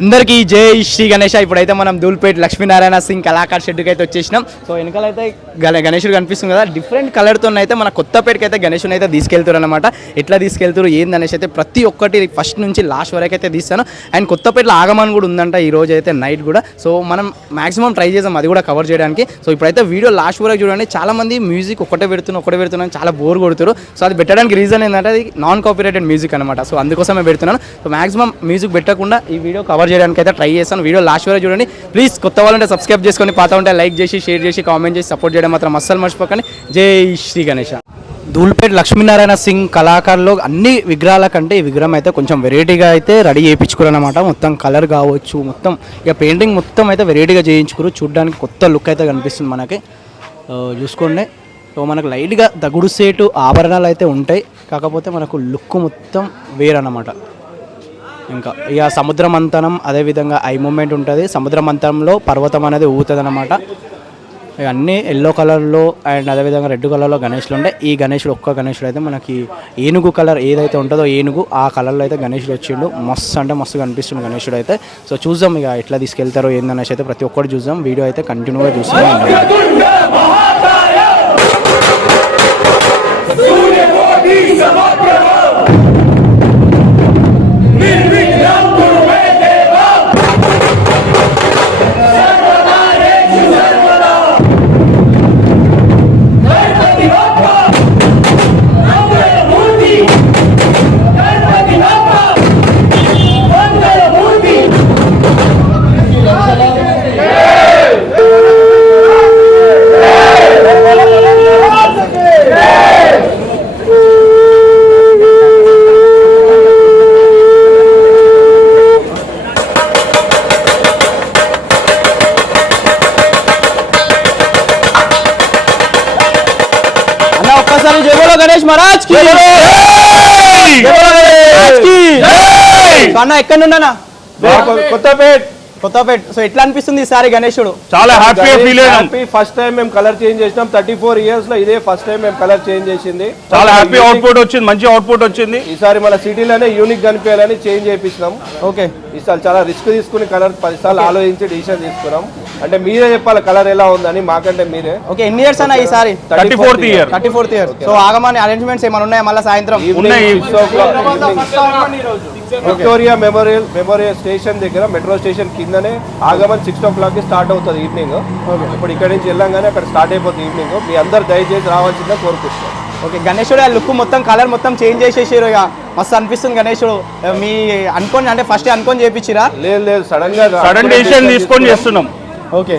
అందరికీ జై శ్రీ గణేష్. ఇప్పుడైతే మనం ధూల్పేట్ లక్ష్మీనారాయణ సింగ్ కళాకార్ షెడ్కి అయితే వచ్చేసినాం. సో వెనకాలైతే గణేశుడు కనిపిస్తుంది కదా, డిఫరెంట్ కలర్తో అయితే మన కొత్తపేటకి అయితే గణేశుని అయితే తీసుకెళ్తారు అనమాట. ఎట్లా తీసుకెళ్తారు ఏందనేసి అయితే ప్రతి ఒక్కటి ఫస్ట్ నుంచి లాస్ట్ వరకు అయితే తీస్తాను. అండ్ కొత్తపేటలో ఆగమన్ కూడా ఉందంట ఈ రోజు అయితే నైట్ కూడా. సో మనం మాక్సిమం ట్రై చేద్దాం అది కూడా కవర్ చేయడానికి. సో ఇప్పుడైతే వీడియో లాస్ట్ వరకు చూడండి. చాలా మంది మ్యూజిక్ ఒకటే పెడుతున్నాను చాలా బోర్ కొడుతారు. సో అది పెట్టడానికి రీజన్ ఏంటంటే అది నాన్ కాపీరైటెడ్ మ్యూజిక్ అనమాట. సో అందుకోసమే పెడుతున్నాను. సో మాక్సిమం మ్యూజిక్ పెట్టకుండా ఈ వీడియో కవర్ చేయడానికి అయితే ట్రై చేస్తాను. వీడియో లాస్ట్ వరకు చూడండి ప్లీజ్. కొత్త వాళ్ళంటే సబ్స్క్రైబ్ చేసుకొని, పాత ఉంటే లైక్ చేసి, షేర్ చేసి, కామెంట్ చేసి సపోర్ట్ చేయడం మాత్రం అస్సలు మర్చిపోకండి. జై శ్రీ గణేష. ధూల్పేట్ లక్ష్మీనారాయణ సింగ్ కళాకారులో అన్ని విగ్రహాల కంటే ఈ విగ్రహం అయితే కొంచెం వెరైటీగా అయితే రెడీ చేయించుకోరు అనమాట. మొత్తం కలర్ కావచ్చు, మొత్తం ఇక పెయింటింగ్ మొత్తం అయితే వెరైటీగా చేయించుకోరు. చూడడానికి కొత్త లుక్ అయితే కనిపిస్తుంది మనకి. చూసుకోండి. సో మనకు లైట్గా దగుడు సేటు ఆభరణాలు అయితే ఉంటాయి, కాకపోతే మనకు లుక్ మొత్తం వేరన్నమాట. ఇంకా ఇక సముద్ర మంతనం, అదేవిధంగా ఐ మూమెంట్ ఉంటుంది. సముద్ర మంతనంలో పర్వతం అనేది ఊగుతుంది అనమాట. ఇక అన్నీ ఎల్లో కలర్లో అండ్ అదేవిధంగా రెడ్ కలర్లో గణేషులు ఉంటాయి. ఈ గణేషుడు ఒక్క గణేషుడు అయితే మనకి ఏనుగు కలర్ ఏదైతే ఉంటుందో ఏనుగు ఆ కలర్లో అయితే గణేషుడు వచ్చిండు. మస్తు అంటే మస్తు కనిపిస్తుంది గణేషుడు అయితే. సో చూద్దాం ఇక ఎట్లా తీసుకెళ్తారో ఏందనేసి అయితే ప్రతి ఒక్కటి చూద్దాం. వీడియో అయితే కంటిన్యూగా చూస్తాం. గణేష్ మహారాజ్ కి అన్న ఎక్కడ ఉన్నానా? కొత్తపేట్. సో ఎట్లా అనిపిస్తుంది ఈసారి గణేశుడు? చాలా హ్యాపీ ఫీల్ అయ్యాం. ఫస్ట్ టైం మేము కలర్ చేంజ్ చేసినాం. 34 years లో ఇదే ఫస్ట్ టైం మేము కలర్ చేంజ్ చేసింది. చాలా హ్యాపీ అవుట్పుట్ వచ్చింది, మంచి అవుట్పుట్ వచ్చింది. ఈసారి మన సిటీలోనే యూనిక్ కనిపించాలని చేంజ్ చేయించినాం. ఓకే. ఈసారి చాలా రిస్క్ తీసుకుని కలర్ 10 సార్లు ఆలోచించి డిసిషన్ తీసుకున్నాం. అంటే మీరే చెప్పాలి కలర్ ఎలా ఉందని, మాకంటే మీరే. ఓకే. ఎన్ని ఇయర్స్ అన్న ఈసారి? 34th year. సో ఆగమని అరేంజ్మెంట్స్ ఏమైనా ఉన్నాయా మళ్ళీ సాయంత్రం? విక్టోరియా మెమోరియల్ స్టేషన్ దగ్గర మెట్రో స్టేషన్ కిందనే ఆగమన్ 6 o'clock కి స్టార్ట్ అవుతుంది ఈవినింగ్. ఇప్పుడు ఇక్కడ నుంచి వెళ్ళంగానే అక్కడ స్టార్ట్ అయిపోతుంది ఈవినింగ్. మీ అందరు దయచేసి రావాల్సిందే కోరుకుంటున్నాం. ఓకే. గణేశుడు లుక్ మొత్తం కలర్ మొత్తం చేంజ్ చేసేసారు. ఇక మస్తు అనిపిస్తుంది గణేశుడు. మీ అనుకోని అంటే ఫస్ట్ అనుకోని చేయించిరా? లేదు, సడన్ డెసిషన్ తీసుకొని చేస్తున్నాం. ఓకే.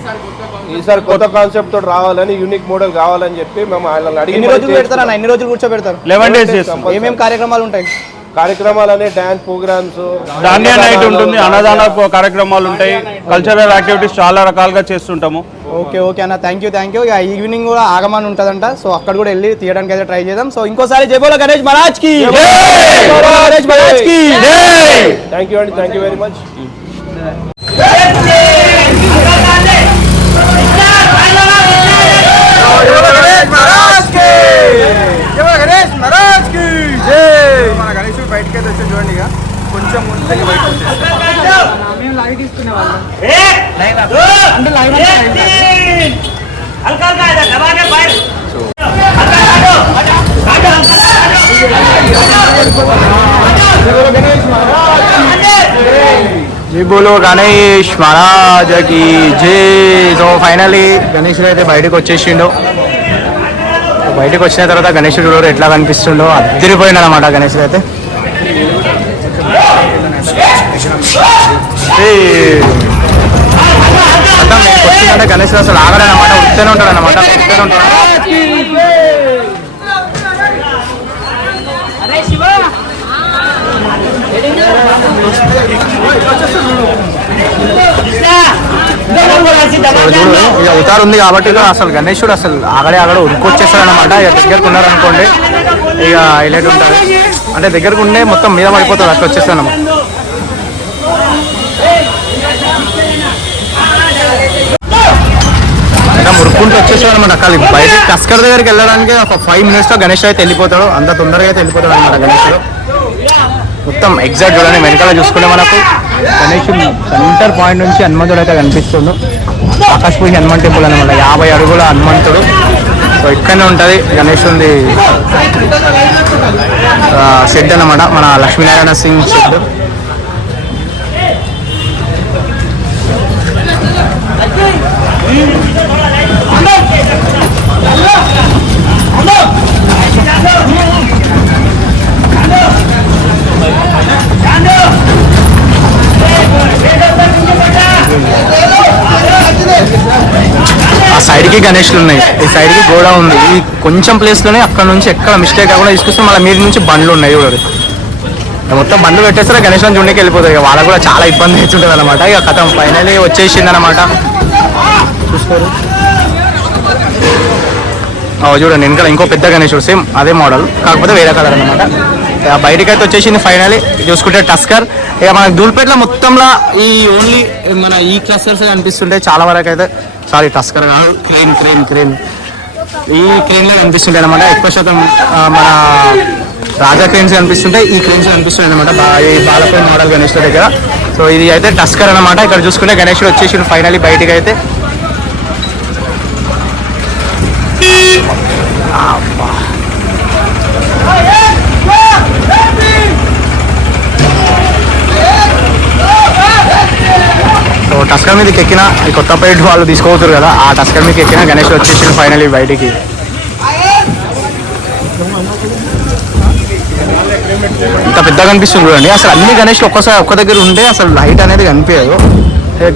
ఈసారి కొత్త కాన్సెప్ట్ తోటి రావాలని, యూనిక్ మోడల్ కావాలని చెప్పి మేము ఆయన అడిగి. ఎన్ని రోజులు పెడతారా? ఎన్ని రోజులు కూర్చోబెడతారు? 11 days చేస్తాం. ఏమేమి కార్యక్రమాలు ఉంటాయి? కార్యక్రమాలనే డాన్స్ ప్రోగ్రామ్స్, ధాన్య నైట్ ఉంటుంది, అన్నదాన కార్యక్రమాలు ఉంటాయి, కల్చరల్ యాక్టివిటీస్ చాలా రకాలుగా చేస్తుంటాము. ఓకే అన్న, థ్యాంక్ యూ. ఇక ఈవినింగ్ కూడా ఆగమన్ ఉంటుందంట. సో అక్కడ కూడా వెళ్ళి తీయడానికి అయితే ట్రై చేద్దాం. సో ఇంకోసారి జై బోలో గణేష్ మహారాజ్ కి. థ్యాంక్ యూ అండి, థ్యాంక్ యూ వెరీ మచ్. మన గణేశుడు బయటకి అయితే వచ్చి చూడండి. ఇక కొంచెం ముందు బయటకు వచ్చేస్తాం. జై బోలో గణేష్ మహారాజ్ కి జై. సో ఫైనలీ గణేశుడు అయితే బయటకు వచ్చేసిండు. బయటకు వచ్చిన తర్వాత గణేశుడు ఎట్లా కనిపిస్తుండో అద్దరిపోయింది అనమాట. గణేశుడు అయితే వచ్చిందంటే గణేశుడు అసలు ఆగడనమాట, వస్తూనే ఉంటాడు అనమాట. ఇక ఉతారు ఉంది కాబట్టి అసలు గణేశుడు అసలు ఆగడే ఉరికొచ్చేస్తాడు అనమాట. ఇక దగ్గరకు ఉన్నారనుకోండి ఇక హైలైట్ ఉంటుంది. అంటే దగ్గరకు ఉండే మొత్తం మీద పడిపోతుంది, అట్లా వచ్చేస్తాను. ఇంకా మురుక్కుంటూ వచ్చేసాడు అనమాట. అక్కడ బయట కస్కర్ దగ్గరికి వెళ్ళడానికి ఒక 5 minutes గణేష్ అయితే వెళ్ళిపోతాడు. అంత తొందరగా అయితే వెళ్ళిపోతాడు అనమాట గణేష్. మొత్తం ఎగ్జాక్ట్ చూడండి, వెనకాల చూసుకుంటే మనకు గణేష్ సెంటర్ పాయింట్ నుంచి హనుమంతుడు అయితే కనిపిస్తుండు. ఆకాశపూజ హనుమాన్ టెంపుల్ అనమాట, 50 అడుగుల హనుమంతుడు. సో ఇక్కడనే ఉంటుంది గణేశుంది షెడ్ అనమాట, మన లక్ష్మీనారాయణ సింగ్ షెడ్. ఆ సైడ్కి గణేష్లు ఉన్నాయి, ఈ సైడ్కి గోడ ఉంది. ఈ కొంచెం ప్లేస్లోనే అక్కడ నుంచి ఎక్కడ మిస్టేక్ కాకుండా తీసుకొస్తే మళ్ళీ మీద నుంచి బండ్లు ఉన్నాయి చూడండి. మొత్తం బండ్లు పెట్టేస్తారా గణేష్లను చూడడానికి వెళ్ళిపోతాయి. ఇక వాళ్ళకు కూడా చాలా ఇబ్బంది అవుతుంటుంది అనమాట. ఇక కథం ఫైనలీ వచ్చేసింది అనమాట. చూస్తారు చూడండి వెనకాల ఇంకో పెద్ద గణేశుడు, సేమ్ అదే మోడల్ కాకపోతే వేరే కలర్ అనమాట. బయటకి అయితే వచ్చేసింది ఫైనలీ. చూసుకుంటే టస్కర్. ఇక మనకు దూల్పేటలో మొత్తంలో ఈ ఓన్లీ మన ఈ క్లస్టర్స్ కనిపిస్తుంటాయి చాలా వరకు అయితే. సారీ టస్కర్ కాదు, క్రేన్ ఈ క్రేన్లో కనిపిస్తుంటాయి అనమాట. ఎక్కువ శాతం మన రాజా క్రేన్స్ కనిపిస్తుంటాయి, ఈ క్రేన్స్ కనిపిస్తుంటాయి అనమాట ఈ బాలపూర్ మోడల్ గణేశుల దగ్గర. సో ఇది అయితే టస్కర్ అనమాట. ఇక్కడ చూసుకుంటే గణేశుడు వచ్చేసిండు ఫైనలీ బయటికి అయితే. సో టస్కర్ మీదకి ఎక్కిన ఈ కొత్తపేట వాళ్ళు తీసుకోవతారు కదా, ఆ టస్కర్ మీదకి ఎక్కిన గణేష్ వచ్చేసి ఫైనల్ బయటికి. ఇంత పెద్దగా కనిపిస్తుంది చూడండి. అసలు అన్ని గణేష్లు ఒక్క దగ్గర ఉంటే అసలు లైట్ అనేది కనిపించదు.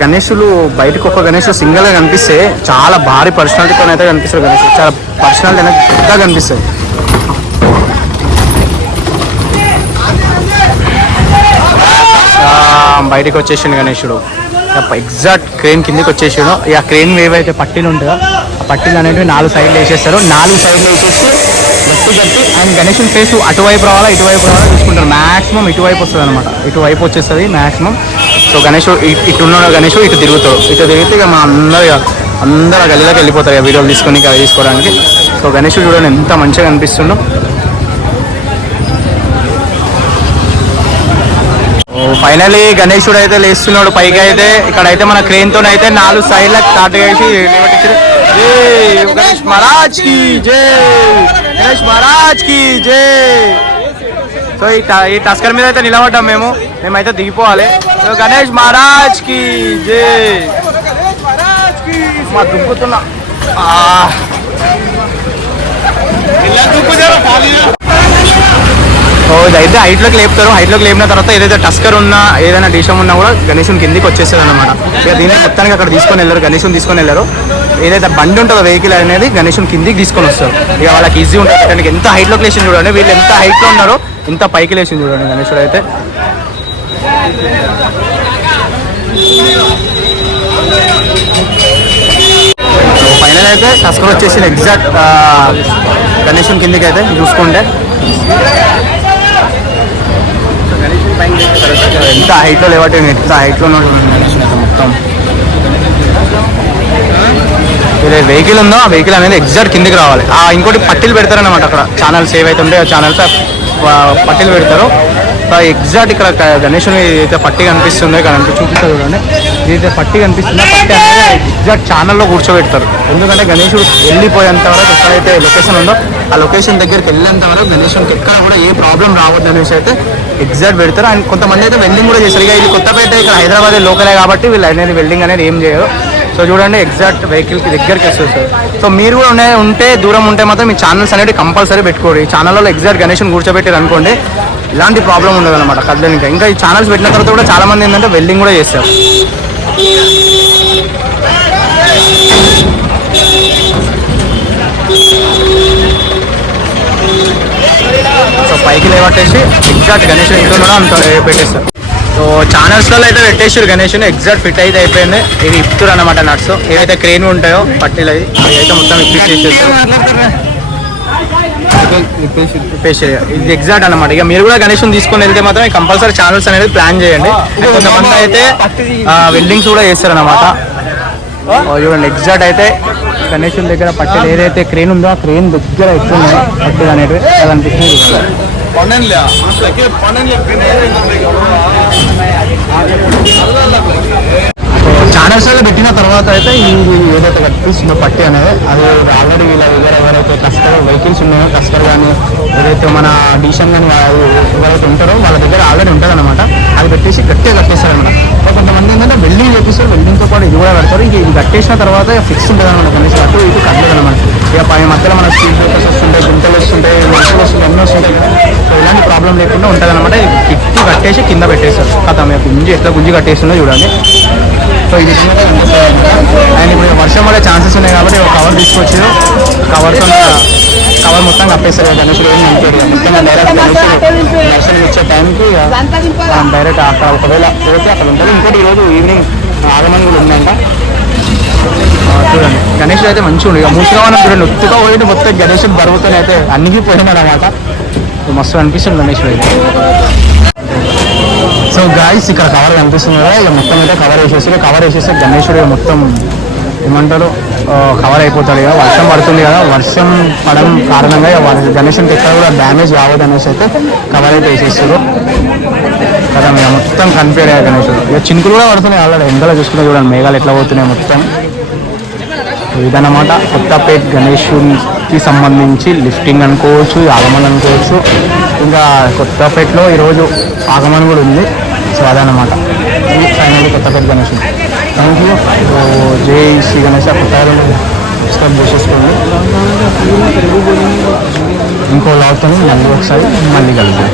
గణేషులు బయటకు ఒక గణేష్ సింగిల్గా కనిపిస్తే చాలా భారీ పర్సనాలిటీతో అయితే కనిపిస్తుంది. గణేష్ చాలా పర్సనాలిటీ అనేది పెద్దగా కనిపిస్తుంది. బయటకు వచ్చేసిండు గణేశుడు. ఎగ్జాక్ట్ క్రేన్ కిందకి వచ్చేసాడు. ఇక క్రేన్ ఏవైతే పట్టీలు ఉంటుందో ఆ పట్టీలు అనేవి 4 సైడ్లు వేసేస్తారు. 4 సైడ్లు వేసేసి గట్టి అండ్ గణేశుని ఫేస్ అటువైపు రావాలా ఇటువైపు రావాలా చూసుకుంటారు. మ్యాక్సిమం ఇటువైపు వస్తుంది అనమాట, ఇటువైపు వచ్చేస్తుంది మ్యాక్సిమం. సో గణేశుడు ఇటున్న గణేశుడు ఇటు తిరుగుతాడు. ఇటు తిరిగితే ఇక మా అందరూ గల్లీలోకి వెళ్ళిపోతారు ఇక వీడియోలు తీసుకొని ఇక తీసుకోవడానికి. సో గణేశుడు చూడండి ఎంత మంచిగా కనిపిస్తుండో. ఫైనలీ గణేశుడు అయితే లేస్తున్నాడు పైకి అయితే. ఇక్కడైతే మన క్రేన్ తో అయితే 4 సైడ్లకు స్టార్ట్ చేసి గణేష్ మహారాజ్ కి జై, గణేష్ మహారాజ్ కి జై. సో ఈ టస్కర్ మీద అయితే నిలబడ్డాం మేమైతే దిగిపోవాలి. సో గణేష్ మహారాజ్ కి జై. మా దుక్కుతున్నా సో ఇదైతే హైట్లోకి లేపుతారు. హైట్లోకి లేపిన తర్వాత ఏదైతే టస్కర్ ఉన్నా ఏదైనా డిషం ఉన్నా కూడా గణేశుని కిందికి వచ్చేస్తుంది అనమాట. ఇక దీన్ని మొత్తానికి అక్కడ తీసుకొని వెళ్ళారు, గణేశుని తీసుకొని వెళ్ళారు. ఏదైతే బండి ఉంటుందో వెహికల్ అనేది గణేశుని కిందికి తీసుకొని వస్తారు. ఇక వాళ్ళకి ఈజీ ఉంటుంది పెట్టడానికి. ఎంత హైట్లోకి లేచింది చూడండి, వీళ్ళు ఎంత హైట్లో ఉన్నారో ఇంత పైకి లేచింది చూడండి గణేశుడు అయితే. ఫైనల్ అయితే టస్కర్ వచ్చేసి ఎగ్జాక్ట్ గణేశుని కిందికి అయితే చూసుకుంటే ఎంత హైట్లో లేవట్టు, ఎంత హైట్లో ఉన్నాడు మొత్తం. ఏదైతే వెహికల్ ఉందో ఆ వెహికల్ అనేది ఎగ్జాక్ట్ కిందికి రావాలి. ఇంకోటి పట్టీలు పెడతారనమాట అక్కడ, ఛానల్స్ ఏవైతే ఉంటాయో ఆ ఛానల్స్ పట్టీలు పెడతారు. ఎగ్జాక్ట్ ఇక్కడ గణేశుని అయితే పట్టి కనిపిస్తుందో ఇక్కడ చూపిస్తారు చూడండి. ఇదైతే పట్టి కనిపిస్తుందో పట్టి అనేది ఎగ్జాక్ట్ ఛానల్లో కూర్చోబెడతారు. ఎందుకంటే గణేశుడు వెళ్ళిపోయేంత వరకు ఎక్కడైతే లొకేషన్ ఉందో ఆ లొకేషన్ దగ్గరికి వెళ్ళేంత వరకు గణేశునికి ఎక్కడ కూడా ఏ ప్రాబ్లం రావద్దు అనేసి అయితే ఎగ్జాక్ట్ పెడతారు. అండ్ కొంతమంది అయితే వెల్డింగ్ కూడా చేస్తారు. ఇక ఇది కొత్తపేట ఇక్కడ హైదరాబాద్ లోకలే కాబట్టి వీళ్ళు అనేది వెల్డింగ్ అనేది ఏం చేయరు. సో చూడండి ఎగ్జాక్ట్ వెహికల్కి దగ్గరికి వస్తుంది. సో మీరు కూడా ఉంటే దూరం ఉంటే మాత్రం మీ ఛానల్స్ అనేది కంపల్సరీ పెట్టుకోండి. ఈ ఛానల్లో ఎగ్జాక్ట్ గణేశుని కూర్చోబెట్టారు అనుకోండి, ఇలాంటి ప్రాబ్లం ఉండదు అనమాట కదలనికి. ఇంకా ఈ ఛానల్స్ పెట్టిన తర్వాత కూడా చాలా మంది ఏంటంటే వెల్డింగ్ కూడా చేస్తారు. సో పైకి లేవట్టేసి ఎగ్జాక్ట్ గణేశుని ఇంట్లో కూడా అంత పెట్టేస్తారు. సో ఛానల్స్లో అయితే పెట్టేసారు గణేశుని ఎగ్జాక్ట్ ఫిట్ అయితే అయిపోయింది. ఇది ఇప్పుతురు అనమాట నట్స్ ఏవైతే క్రేన్ ఉంటాయో పట్టీలు అవి అయితే మొత్తం ఇప్పించేసేస్తారు. ఇది ఎగ్జాక్ట్ అనమాట. ఇక మీరు కూడా గణేశుని తీసుకొని వెళ్తే మాత్రం కంపల్సరీ ఛానల్స్ అనేది ప్లాన్ చేయండి. కొంతమంది అయితే వెల్డింగ్స్ కూడా చేస్తారనమాట. చూడండి ఎగ్జాక్ట్ అయితే గణేశుని దగ్గర పట్టెలు ఏదైతే క్రేన్ ఉందో ఆ క్రేన్ దగ్గర ఎక్కువ ఉన్నాయి పట్టెలు అనేవి అది అనిపిస్తుంది. ఛానల్స్ పెట్టిన తర్వాత అయితే ఇది ఏదైతే కనిపిస్తుందో పట్టి అనేది అది ఆల్రెడీ ఇలా ఎవరైతే కస్టర్ వెహికల్స్ ఉన్నాయో కస్టర్ కానీ ఏదైతే మన డీషన్ కానీ ఎవరైతే ఉంటారో వాళ్ళ దగ్గర ఆల్రెడీ ఉంటుంది అనమాట. అది పెట్టేసి గట్టిగా కట్టేస్తారు అనమాట. కొంతమంది ఏంటంటే వెల్డింగ్ చేపిస్తారు, వెల్డింగ్తో పాటు ఇది కూడా పెడతారు. ఇంక ఇది కట్టేసిన తర్వాత ఫిక్స్ ఉంటుంది అనమాట. కనీసం అటు ఇటు కట్టలేదు అనమాట. ఇక పై మధ్యలో మన స్పీడ్ బ్రేకర్స్ వస్తుంటాయి, గుంటలు వస్తుంటాయి, వెంటలు వస్తుంటాయి, అన్నీ వస్తుంటాయి. సో ఇలాంటి ప్రాబ్లం లేకుండా ఉంటుంది అనమాట. కిట్టి కట్టేసి కింద పెట్టేస్తారు. కథ మేము గుంజి ఎట్లా గుంజి కట్టేస్తుందో చూడండి. సో ఇది అండ్ ఇప్పుడు వర్షం పడే ఛాన్సెస్ ఉన్నాయి కాబట్టి ఒక కవర్ తీసుకొచ్చారు. కవర్ మొత్తం కప్పేస్తారు. గణేశుడు ఏం నింపాడు ముఖ్యంగా డైరెక్ట్ దర్శనం ఇచ్చే టైంకి డైరెక్ట్ అక్కడ ఒకవేళ పోతే అక్కడ ఉంటుంది. ఇంకోటి ఈరోజు ఈవినింగ్ ఆగమని కూడా ఉందంట. చూడండి గణేశుడు అయితే మంచిగా ఉంది. ఇక మూసిగా చూడండి ఒత్తుగా పోయి మొత్తం గణేశుడు బరువుతోనే అయితే అన్నికీ పోయినాడు అనమాట. మస్తు అనిపిస్తుంది గణేశుడు అయితే. సో గాయస్ ఇక్కడ కవర్ కనిపిస్తుంది కదా, ఇక మొత్తం అయితే కవర్ వేసేస్తే గణేశుడు మొత్తం ఏమంటారు కవర్ అయిపోతాడు. ఇక వర్షం పడుతుంది కదా, వర్షం పడడం కారణంగా గణేశుడికి ఎక్కడ కూడా డ్యామేజ్ కావద్దు అనేసి అయితే కవర్ అయితే వేసేస్తారు కదా. ఇక మొత్తం కనిపించాడు గణేశుడు. ఇక చినుకులు కూడా పడుతున్నాయి ఆల్రెడీ. ఎండలో చూసుకుంటే చూడండి మేఘాలు ఎట్లా పోతున్నాయి మొత్తం. ఇదన్నమాట కొత్తపేట్ గణేశునికి సంబంధించి లిఫ్టింగ్ అనుకోవచ్చు, ఆగమన్ అనుకోవచ్చు. ఇంకా కొత్తపేటలో ఈరోజు ఆగమన్ కూడా ఉంది. సో అదన్నమాట ఇది ఫైనల్లీ కొత్తపేట గణేశుడు. Thank you. జై శ్రీ గణేశ. కొత్తగా సబ్స్క్రైబ్ చేసేసుకోండి. ఇంకో లాగ్తో మళ్ళీ ఒకసారి మళ్ళీ కలుద్దాం.